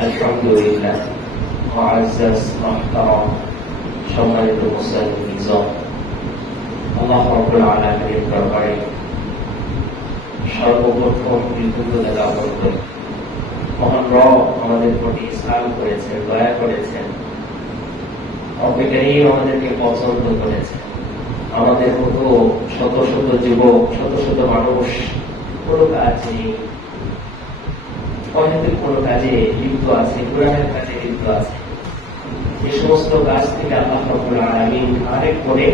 আলহামদুলিল্লাহ, মুআজ্জাজ মুহতারাম সম্মানিত মুসলিম, আল্লাহ রাব্বুল আলামিনের দরবারে সর্বপ্রথম কৃতজ্ঞতা জ্ঞাপন করি। মহান রব আমাদের প্রতি ইহসান করেছেন, দয়া করেছেন, অপেক্ষায় আমাদেরকে পছন্দ করেছেন। আমাদের মতো শত শত যুবক, শত শত মানুষ কোনো কাজ নেই, অহেতুক কোনো কাজে লিপ্ত আছে, গুনাহের কাজে লিপ্ত আছে। এই সমস্ত কাজ থেকে আল্লাহ রাব্বুল আলামিন আরেক করে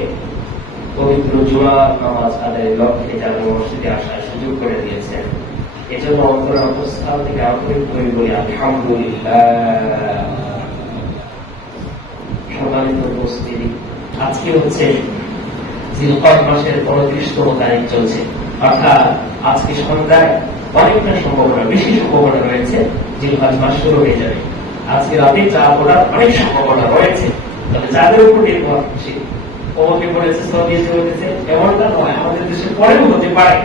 পবিত্র জুমার নামাজ আদায়ের লক্ষ্যে যাদের মসজিদে আসার সুযোগ করে দিয়েছেন। এজন্য অন্তঃস্থল থেকে আন্তরিক করে বলি আলহামদুলিল্লাহ। সম্মানিত উপস্থিতি, আজকে হচ্ছে জিলকদ মাসের 29তম তারিখ চলছে, অর্থাৎ আজকে সন্ধ্যায় অনেকটা সম্ভাবনা, বেশি সম্ভাবনা রয়েছে জিলহজ মাস শুরু হয়ে যাবে। আজকে রাতে চাঁদ ওঠার অনেক সম্ভাবনা রয়েছে, তবে চাঁদের উপর নির্ভর বেশি। ওকে বলেছে সৌদি উঠেছে, এমনটা নয়, আমাদের দেশে পরেও হতে পারে।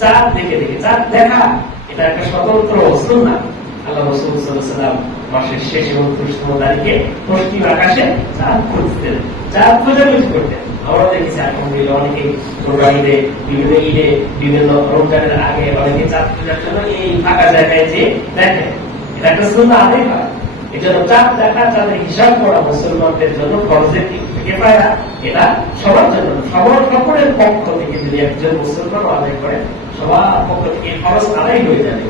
চাঁদ দেখে দেখে, চাঁদ দেখা এটা একটা স্বতন্ত্র সুন্নাহ। আল্লাহ রাসূল সাল্লাল্লাহু আলাইহি ওয়াসাল্লাম মাসের শেষ 29তম তারিখে পশ্চিম আকাশে চাঁদ খুঁজতেন, চাঁদ খোঁজাখুঁজি করতেন। আমরা দেখেছি আলহামদুলিল্লাহ অনেকে কোরবানিতে, বিভিন্ন ঈদে, বিভিন্ন রমজানের আগে অনেকে চাঁদ খোঁজার জন্য এই ফাঁকা জায়গায় যে দেখেন, এটা একটা সুন্নাহ আদায় করা। এই জন্য চাঁদ দেখা, চাঁদের হিসাব করা মুসলমানদের জন্য ফরজের কিফায়া, এটা সবার জন্য, সবার সকলের পক্ষ থেকে যদি একজন মুসলমান আদায় করে, সবার পক্ষ থেকে ফরজ আদায় হয়ে যাবে।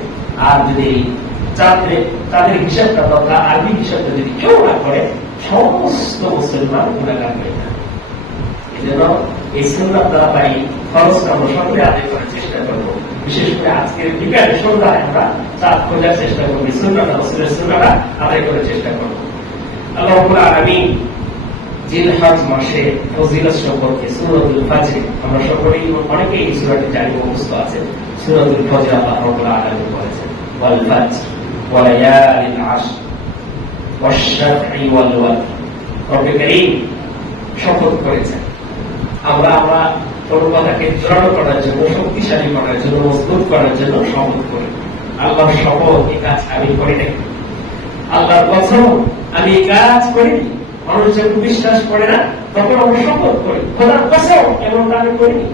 আর যদি চাঁদের হিসাবটা তথা আরবি হিসাবটা যদি কেউ না করে, সমস্ত মুসলমান গুনাহগার হয়ে যাবে। এই জন্য এই সুন্নাত দ্বারা পাই ফরজটা আমরা সকলে আদায় করার চেষ্টা করবো। বিশেষ করে আজকের বিকালে সন্ধ্যায় আমরা চাঁদ খোঁজার চেষ্টা করবো, সুন্নাত রাসূলের সুন্নাহটা আদায় করার চেষ্টা করবো। আল্লাহ রাব্বুল আলামিন জিলহজ মাসে ফজিলত সম্পর্কে সূরাতুল ফাজর, আমরা সকলেই অনেকেই এই সূরাটি জানি, মুখস্থ আছে। সূরাতুল ফাজর আল্লাহ রাব্বুল আলামিন বলেছেন, ওয়াল ফাজর ওয়া লায়ালিন আশর ওয়াশ-শাফঈ ওয়াল ওয়াতর। রব্বুল কারীম শপথ করেছেন। আমরা কোন কথাকে দৃঢ় করার জন্য, শক্তিশালী করার জন্য, মজবুত করার জন্য শপথ করি। আল্লাহর শপথ, এই কাজ আমি করি নাই। আল্লাহর কসম, আমি এই কাজ করিনি। মানুষ যখন বিশ্বাস করে না, তখন আমরা শপথ করি, খোদার কসম এমনটা আমি করিনি।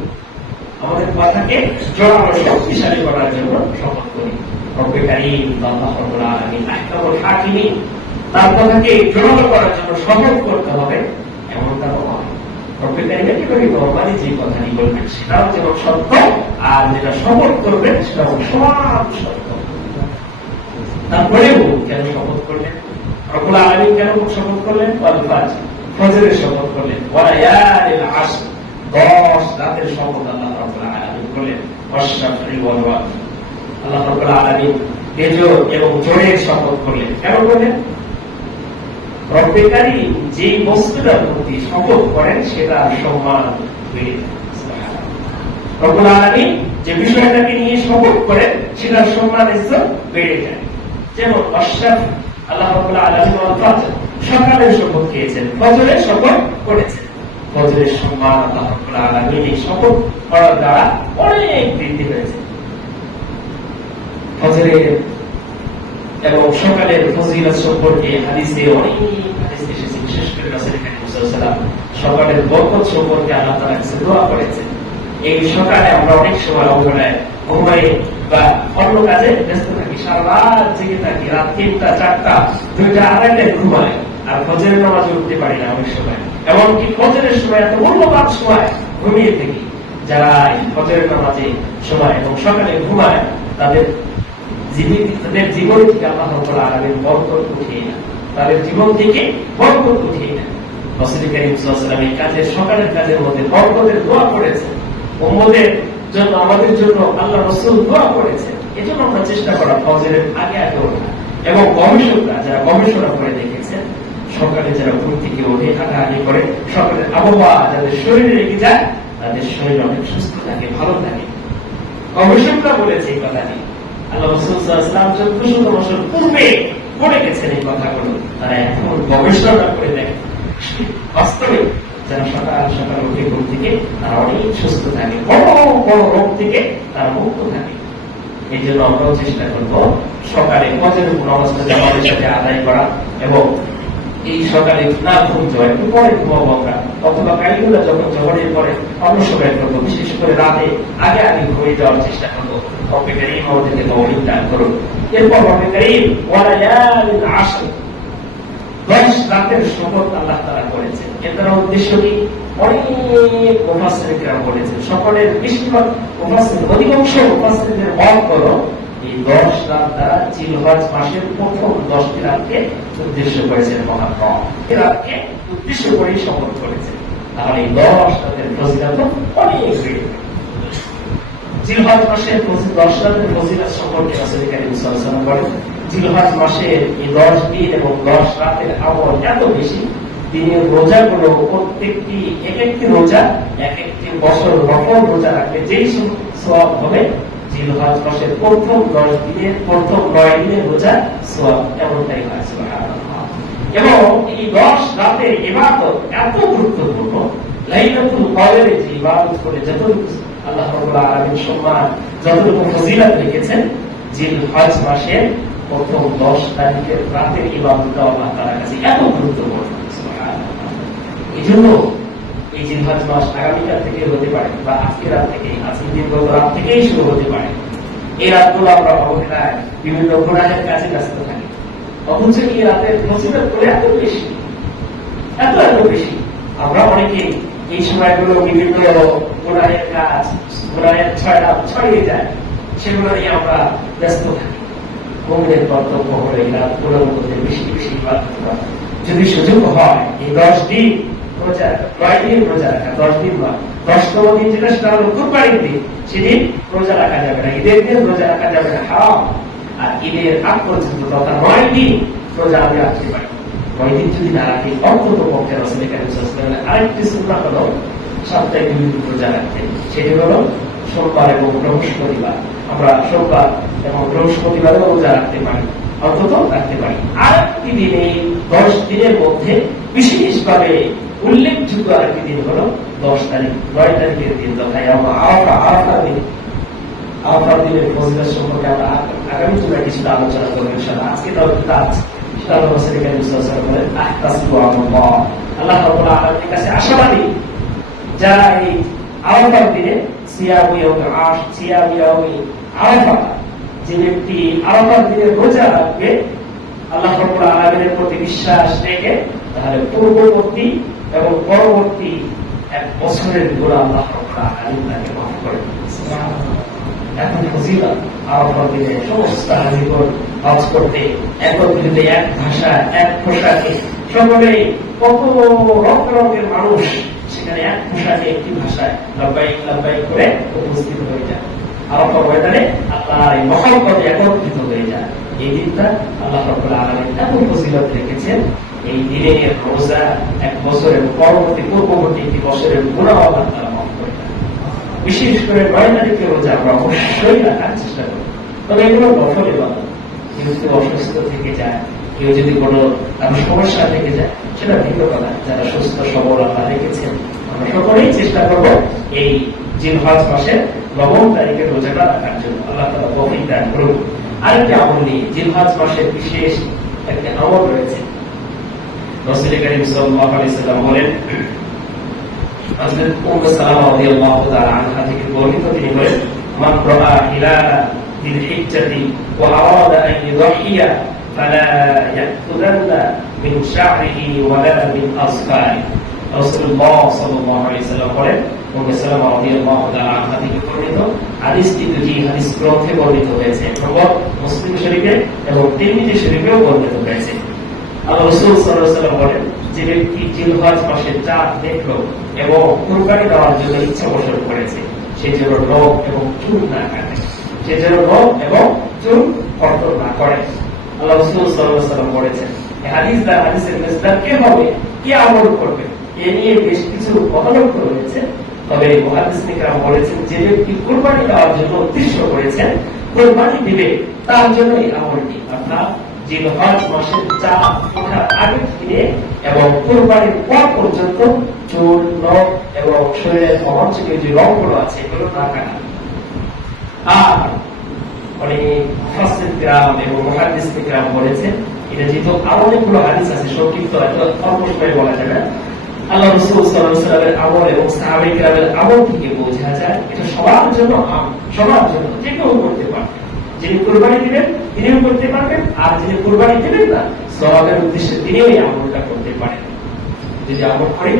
আমাদের কথাকে জোরালো, শক্তিশালী করার জন্য শপথ করি। রব্বুল কারীম আল্লাহ রাব্বুল আলামিন আহকামুল হাকিমিন, তার কথাকে জোরালো করার জন্য শপথ করতে হবে, এমনটা নয়। রব্বুল কারীম একেবারে নরমালি যে কথাটি বলবেন সেটাও যেমন সত্য, আর যেটা শপথ করবেন সেটাও সমান সত্য। তারপরেও কেন শপথ করলেন? রব্বুল আলামিন কেন শপথ করলেন? ওয়াল ফাজর, ফজরের শপথ করলেন। ওয়া লায়ালিল আশর, 10 রাতের শপথ আল্লাহ রাব্বুল আলামিন করলেন। ওয়াশ-শাফঈ ওয়াল ওয়াতর, আল্লাহ রাব্বুল আলামিন বেজোড় এবং জোরের শপথ করলেন। কেন করলেন? রব্বুল কারীম যে বস্তুটার প্রতি শপথ করেন সেটা সম্মান বেড়ে যায়। সুবহানাল্লাহ। রব্বুল আলামিন যে বিষয়টাকে নিয়ে শপথ করেন সেটার সম্মান ইজ্জত বেড়ে যায়। যেমন ওয়াশ-শাফঈ, আল্লাহ রাব্বুল আলামিন ওয়াল ফাজর, সকালের শপথ খেয়েছেন, ফজরের শপথ করেছেন। ফজরের সম্মান আল্লাহ রাব্বুল আলামিন এই শপথ করার দ্বারা অনেক বৃদ্ধি হয়েছে। ফজরের এবং সকালের ফজিলত সম্পর্কে হাদিসে অনেক হাদিস এসেছে। বিশেষ করে রাসূল করিম সাল্লাল্লাহু আলাইহি ওয়াসাল্লাম সকালের বরকত সম্পর্কে আল্লাহ তাআলার কাছে দোয়া করেছেন। এই সকালে আমরা অনেক সময় অবহেলায় ঘুমাই বা অন্য কাজে ব্যস্ত থাকি, সারা রাত জেগে থাকি, রাত 3টা 4টা 2টা 2:30টায় ঘুমাই, আর ফজরের নামাজে উঠতে পারি না অনেক সময়। এমনকি ফজরের সময় এত মূল্যবান সময় ঘুমিয়ে থাকি। যারা ফজরের নামাজে সময় এবং সকালে ঘুমায়, তাদের জীবন থেকে আল্লাহ রাব্বুল আলামিন বরকত উঠিয়ে নেন, তাদের জীবন থেকে বরকত উঠিয়ে নেন। রাসূল করিম সাল্লাল্লাহু আলাইহি ওয়াসাল্লাম এই কাজের, সকালের কাজের মধ্যে বরকতের দোয়া করেছেন। উম্মতের জন্য, আমাদের জন্য আল্লাহ রাসূল দোয়া করেছেন। এজন্য আমরা চেষ্টা করা ফজরের আগে আগে ওঠা। এবং গবেষকরা যারা গবেষণা করে দেখেছেন, সকালে যারা ঘুম থেকে উঠে হাঁটাহাঁটি করে, সকালের আবহাওয়া যাদের শরীরে লেগে যায়, তাদের শরীর অনেক সুস্থ থাকে, ভালো থাকে। গবেষকরা বলেছে এই কথাটি। আল্লাহ রাসূল সাল্লাল্লাহু আলাইহি ওয়াসাল্লাম 1400 বছর পূর্বে পড়ে গেছেন এই কথাগুলো। তারা এখন গবেষণা করে দেখেন, বাস্তবে যারা সকাল সকাল উঠে ঘুম থেকে, তারা অনেক সুস্থ থাকে, বড় বড় রোগ থেকে তারা মুক্ত থাকে। এই জন্য আমরাও চেষ্টা করবো সকালে ফজরের নামাজটা জামাতের সাথে আদায় করা, এবং এই সকালে না ঘুম যাওয়া, একটু পরে ঘুমাবো আমরা, অথবা কাইলুলা যখন জহরের পরে অন্য সময় করবো, বিশেষ করে রাতে আগে আগে ঘুমিয়ে যাওয়ার চেষ্টা করবো। রব্বে কারীম আমাদেরকে তৌফিক দান করুন। এরপর রব্বে কারীম ওয়ালায়ালিল আশর, 10 রাতের শপথ আল্লাহ তাআলা করেছেন। এর দ্বারা উদ্দেশ্য কি? অনেক মুফাসসিররা বলেছেন, সকলের বেশিরভাগ মুফাসসির, অধিকাংশ মুফাসসিরদের মত হলো এই 10 রাত দ্বারা জিলহজ মাসের প্রথম 10টি রাতকে উদ্দেশ্য করেছেন মহান রব। এই রাতকে উদ্দেশ্য করেই শপথ করেছেন। তাহলে এই 10 রাতের ফজিলত অনেক বেশি। জিলহজ মাসের 10 রাতের ফজিলত সম্পর্কে রাসূল কারীম সাল্লাল্লাহু আলাইহি ওয়াসাল্লাম বলেন, জিলহজ মাসের এই 10 দিন এবং 10 রাতের আমল এত বেশি, দিনের রোজাগুলো প্রত্যেকটি এক একটি রোজা এক একটি বছর নফল রোজা রাখলে যেই সওয়াব হবে জিলহজ মাসের প্রথম 10 দিনের প্রথম 9 দিনের রোজা সওয়াব এমনটাই হয়। সুবহানাল্লাহ। এবং এই 10 রাতের ইবাদত এত গুরুত্বপূর্ণ, লাইলাতুল কদরে যে ইবাদত করে যতটুকু আল্লাহ রাব্বুল আলামিন সম্মান, যতটুকু ফজিলত রেখেছেন, জিলহজ মাসের প্রথম 10 তারিখের রাতের ইবাদতটা আল্লাহ তাআলার কাছে এত গুরুত্বপূর্ণ। এই জন্য এই জিলহজ মাস আগামীকাল থেকে হতে পারে, বা আজকের রাত থেকে, আজকের দিন গত রাত থেকেই শুরু হতে পারে। এই রাতগুলো আমরা অবহেলায় বিভিন্ন গুনাহের কাজে ব্যস্ত থাকি, অথচ এই রাতের ফজিলত করে এত বেশি, এত এত বেশি। আমরা অনেকেই এই সময়গুলো বিভিন্ন গুনাহের কাজ, গুনাহের ছড়িয়ে যায়, সেগুলো নিয়ে আমরা ব্যস্ত থাকি। মুমিনের কর্তব্য হলো এই রাতগুলোর মধ্যে বেশি বেশি ইবাদত করা। যদি সুযোগ হয় এই 10 দিন রোজা, 9 দিন রোজা রাখা, 10 দিন নয়, 10তম দিন যেটা সেটা হলো কুরবানির দিন, সেদিন রোজা রাখা যাবে না, ঈদের দিন রোজা রাখা যাবে না, হারাম। আর ঈদের আগ পর্যন্ত তথা 9 দিন রোজা আমি রাখতে পারি। 9 দিন যদি না রাখি, অন্তত পক্ষে রাসূল কারীম সাল্লাল্লাহু আলাইহি ওয়াসাল্লামের আরেকটি সুন্নাহ হলো সপ্তাহে 2 দিন রোজা রাখতে। সেটি হলো সোমবার এবং বৃহস্পতিবার। আমরা সোমবার এবং বৃহস্পতিবারও রোজা রাখতে পারি, অন্তত রাখতে পারি। আরেকটি দিনে 10 দিনের মধ্যে বিশেষভাবে উল্লেখযোগ্য আরেকটি দিন হলো 10 তারিখ, 9 তারিখের দিন, তথা আরাফা দিন। আরাফা দিনের ফজিলত সম্পর্কে আমরা আগামী জুমায় কিছুটা আলোচনা করব ইনশাআল্লাহ। আজকে তার কাজ সেটা হলো রাসূল কারীম সাল্লাল্লাহু আলাইহি ওয়াসাল্লাম বলেন, আহতাসিবু আল্লাহ, আল্লাহ রাব্বুল আলামিনের কাছে আশাবাদী যারা এই আরাফার দিনে আরাফা, যে ব্যক্তি আরাফার দিনে রোজা রাখবে আল্লাহ রাব্বুল আলামিনের প্রতি বিশ্বাস রেখে, তাহলে পূর্ববর্তী এবং পরবর্তী 1 বছরের গুনাহ আল্লাহ রাব্বুল আলামিন তাকে মাফ করে দেন। সুবহানাল্লাহ। এখন ফজিলত আরাফার দিনে সমস্ত হাজিগণ হজ করতে একত্রিত, এক ভাষা, এক পোশাকে, সকলে কত রকম রঙের মানুষ সেখানে এক পোশাকে একটি ভাষায় লব্বাইক লব্বাইক করে উপস্থিত হয়ে যায়। আরাফা ময়দানে আল্লাহর এই মহব্বতে একত্রিত হয়ে যায়। এই দিনটা আল্লাহ রাব্বুল আলামিন এত ফজিলত রেখেছেন। এই দিনের রোজা 1 বছরের পূর্ববর্তী 1 বছরের গুনাহ আল্লাহ তাআলা মাফ করে দেন। বিশেষ করে 9 তারিখের রোজা আমরা অবশ্যই রাখার চেষ্টা করি। তবে এগুলো নফল ইবাদত। কেউ যদি অসুস্থ থেকে যায়, কেউ যদি কোনো সমস্যা থেকে যায়, সেটা ভিন্ন কথা। যারা সুস্থ সবল আল্লাহ রেখেছেন, আমরা সকলেই চেষ্টা করবো এই জিলহজ মাসের 9 তারিখের রোজাটা রাখার জন্য। আল্লাহ তাআলা তৌফিক দান করুন। আরেকটি আমল নিয়ে, জিলহজ মাসের বিশেষ একটি আমল রয়েছে। রাসূল কারীম সাল্লাল্লাহু আলাইহি ওয়াসাল্লাম বলেন, হযরত উম্মে সালামা রাদিয়াল্লাহু তাআলা আনহা থেকে বর্ণিত, তিনি বলেন, মান রাআ হিলালা যিল হিজ্জাতি ওয়া আরাদা আন ইউযহিয়া ফালা ইয়াখুযান্না মিন শা'রিহি ওয়ালা মিন আসফারি। রাসূলুল্লাহ সাল্লাল্লাহু আলাইহি ওয়াসাল্লাম বলেন, উম্মে সালামা রাদিয়াল্লাহু তাআলা আনহা থেকে বর্ণিত, হাদিসটি দুটি হাদিস গ্রন্থে বর্ণিত হয়েছে, মুসলিম শরীফে এবং তিরমিজি শরীফেও বর্ণিত হয়েছে। আল্লাহ রাসূল সাল্লাল্লাহু আলাইহি ওয়াসাল্লাম বলেন, যে ব্যক্তি জিলহজ মাসের চাঁদ দেখলো এবং কুরবানি দেওয়ার জন্য ইচ্ছা পোষণ করেছে, সে যেন নখ এবং চুল না কাটে, সে যেন নখ এবং চুল কর্তন না করে। আল্লাহ রাসূল সাল্লাল্লাহু আলাইহি ওয়াসাল্লাম বলেছেন, এই হাদিসের মেজদার কে হবে, কে আমল করবে, এ নিয়ে বেশ কিছু মতামত রয়েছে। তবে মুহাদ্দিসিনরা বলেছেন, যে ব্যক্তি কুরবানি দেওয়ার জন্য উদ্দেশ্য করেছেন, কুরবানি দিবে, তার জন্য এই আমলটি, অর্থাৎ জিলহজ মাসের চাঁদ ওঠার আগে থেকে এবং কুরবানির পর পর্যন্ত চুল, নখ এবং শরীরের অবাঞ্ছিত যে রঙগুলো আছে এগুলো না কাটা। আর অনেক মুফাসসির কিরাম এবং মুহাদ্দিস কিরাম বলেছেন, এটা যেহেতু আরো অনেকগুলো হাদিস আছে, সংক্ষিপ্ত এত অল্প সময়ে বলা যায় না। আল্লাহ রাসূল সাল্লাল্লাহু আলাইহি ওয়াসাল্লামের আমল এবং সাহাবায়ে কিরামের আমল থেকে বোঝা যায় এটা সবার জন্য, সবার জন্য যে কেউ করতে পারে। যিনি কুরবানি দিবেন তিনিও করতে পারবেন, আর যিনি কুরবানি দিবেন না সওয়াবের উদ্দেশ্যে তিনিও এই আমলটা করতে পারেন। যদি আমল করি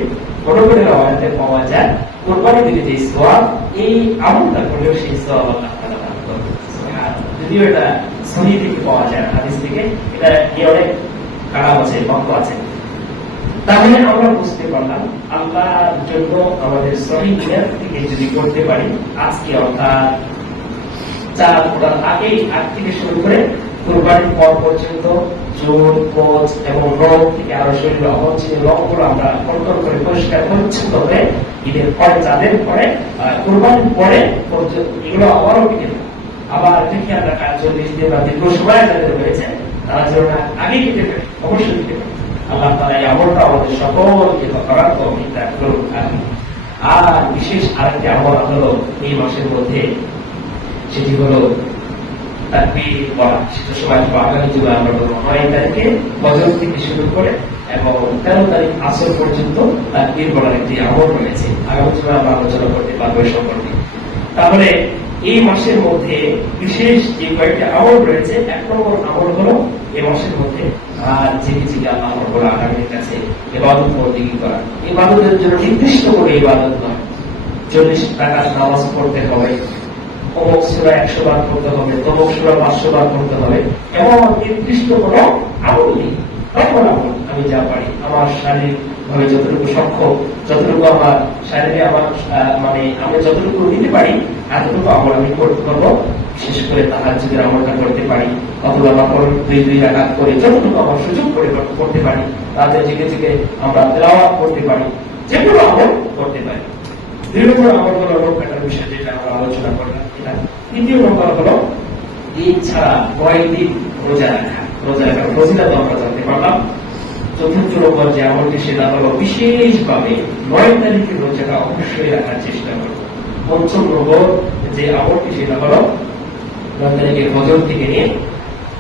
বড় করে রাওয়ায়াতে পাওয়া যায় কুরবানি দিলে যে সওয়াব, এই আমলটা করলেও সেই সওয়াব আল্লাহ তাআলা দান করবেন। সুবহানাল্লাহ। যদিও এটা সহিহ থেকে পাওয়া যায়, হাদিস থেকে এটা নিয়ে অনেক কালাম আছে, বক্তব্য আছে। তাহলে আমরা বুঝতে পারলাম আল্লাহর জন্য আমাদের সহিহ নিয়ত থেকে যদি করতে পারি, আজকে অর্থাৎ চাঁদ ওঠার আগ থেকে শুরু করে কুরবানির পর পর্যন্ত চুল, কোচ এবং রোগ থেকে আরো শরীরের অবাঞ্ছিত রোগগুলো আমরা কন্ট্রোল করে পরিষ্কার পরিচ্ছন্ন হয়ে ঈদের পরে, চাঁদের পরে, কুরবানির পরে পর্যন্ত এগুলো আবারও কেটে দেবো। আবার দেখি আমরা 40 দিন বা দীর্ঘ সময় যাদের রয়েছে তারা যেন আগে কেটে ফেলে, অবশ্যই কেটে ফেলে। আল্লাহ তাআলা এই আমলটা আমাদের সকলকে করার তৌফিক দান করুন। আর বিশেষ আরেকটি আমল হলো এই মাসের মধ্যে, সেটি হলো তাকবীর বলা। সেটা সবাই আগামী জুমায় আমরা বলবো 9 তারিখে ফজর থেকে শুরু করে এবং 13 তারিখ আসর পর্যন্ত তাকবীর বলার একটি আমল রয়েছে। আগামী জুমায় আমরা আলোচনা করতে পারবো এই সম্পর্কে। তাহলে এই মাসের মধ্যে বিশেষ যে কয়েকটি আমল রয়েছে, 1 নম্বর আমল হলো এই মাসের মধ্যে আর জেগে জেগে আল্লাহ রাব্বুল আলামিনের কাছে ইবাদত বন্দেগী করা। ইবাদতের জন্য নির্দিষ্ট করে ইবাদত নয়, 40 রাকাত নামাজ পড়তে হবে, অমুক সূরা 100 বার পড়তে হবে, তমুক সূরা 500 বার পড়তে হবে, এমন নির্দিষ্ট কোনো আমল নেই। তখন আমি যা পারি, আমার শারীরিক ভাবে যতটুকু সক্ষম, যতটুকু আমার শারীরে আমার মানে আমি যতটুকু নিতে পারি এতটুকু আমল আমি করতে পারবো। বিশেষ করে তাহাজ্জুদের আমলটা করতে পারি, অথবা নফল 2 রাকাত করে যতটুকু আমার সুযোগ করে করতে পারি, রাতে জেগে জেগে আমরা তেলাওয়াত করতে পারি, যেগুলো আমল করতে পারি। 2 নম্বর আমল হলো রোগ কাটার বিষয়, যেটা আমরা আলোচনা করলাম। 3 নম্বর হলো ঈদ ছাড়া কয়েকদিন রোজা রাখা। রোজা রাখার ফজিলত আমরা জানতে পারলাম। 4 নম্বর যে আমলটি, সেটা হলো বিশেষভাবে 9 তারিখের রোজাটা অবশ্যই রাখার চেষ্টা করব। 5 নম্বর যে আমলটি, সেটা হলো 9 তারিখের ফজর থেকে নিয়ে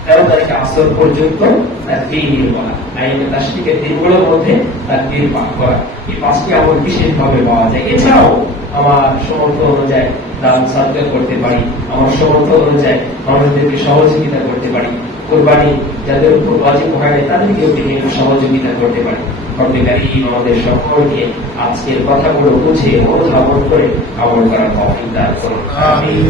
13 তারিখ আসর পর্যন্ত তাকবীর বলা। আইনে তাশরিকের দিনগুলোর মধ্যে তাকবীর পাঠ করা। এই 5টি আমল বিশেষভাবে পাওয়া যায়। এছাড়াও আমার সমর্থ অনুযায়ী দান সাদকা করতে পারি, আমার সমর্থ অনুযায়ী মানুষদেরকে সহযোগিতা করতে পারি, কুরবানি যাদের উপর ওয়াজিব হয় না তাদেরকেও একটু সহযোগিতা করতে পারি। প্রত্যেকটি আমাদের সকলকে আজকের কথাগুলো বুঝে অনুধাবন করে আমল করার তৌফিক দান করুন। আমিন।